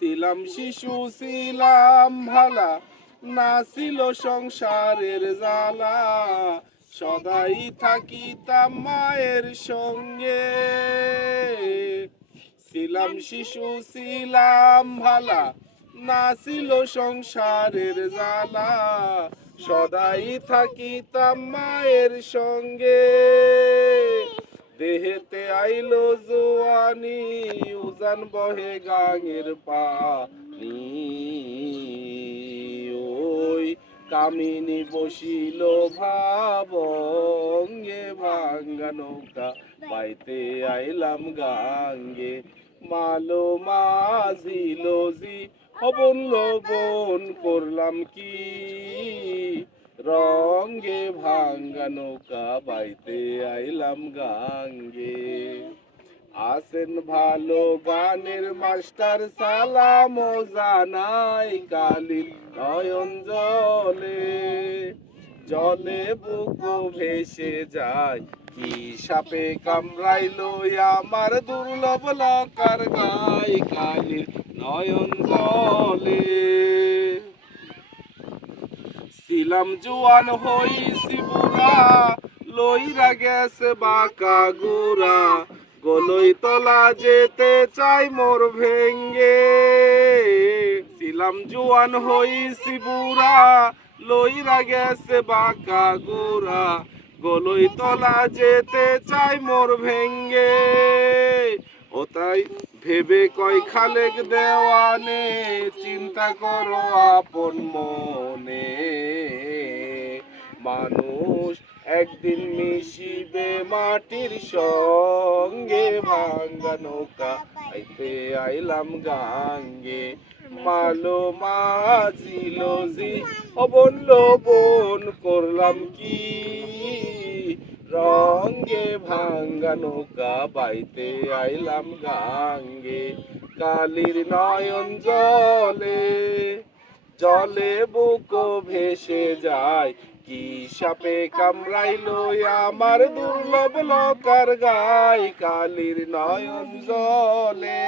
ছিলাম শিশু, ছিলাম ভালা। না ছিল সংসারের জ্বালা। সদাই থাকিতাম মায়ের সঙ্গে। ছিলাম শিশু, ছিলাম ভালা। না ছিল সংসারের জ্বালা। সদাই থাকিতাম মায়ের সঙ্গে। আইলো জোয়ানি, উজান বহে গাঙের পানি ওই কামিনী বসিল ভাবঙ্গে ভাঙ্গা নৌকা, বাইতে আইলাম গাঙ্গে। মালো মাঝিল জি হবন লবন করলাম কি? নৌকা বাইতে আইলাম গাঙ্গে আসেন ভালো গানের মাস্টার সালাম জানাই কালির নয়ন জলে জলে বুক ভেসে যায় কি সাপে কামড়াইলো আমার দুর্লভ লকার গাই কালির নয়ন জলে ছিলাম জোয়ান হইছি বুড়া লইরা গেছে বাঁকা গুড়া। গলই তলা যেতে চাই মোর ভেঙ্গে। ছিলাম জোয়ান হইছি বুড়া লইরা গেছে বাঁকা গুড়া। গলই তলা যেতে চাই মোর ভেঙ্গে। ও তাই ভেবে কয় খালেক দেওয়ানে চিন্তা করো আপন মনে। মানুষ একদিন মিশিবে মাটির সঙ্গে, ভাঙ্গা নৌকা আইতে আইলাম গাঙ্গে। মালো মাঝিল জি অবন বোন, করলাম কি? রঙ্গে ভাঙ্গা নৌকা বাইতে আইলাম গাঙ্গে। কালির নয়ন জলে জলে বুক ভেসে যায়, কি সাপে কামড়াইলো আমার দুর্লভ লকার গাই, কালির নয়ন জলে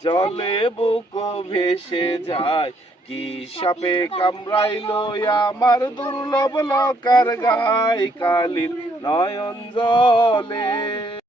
জলে বুক ভেসে যায়, কি সাপে কামড়াইলো আমার দুর্লভ লকার গাই, কালির নয়ন জলে।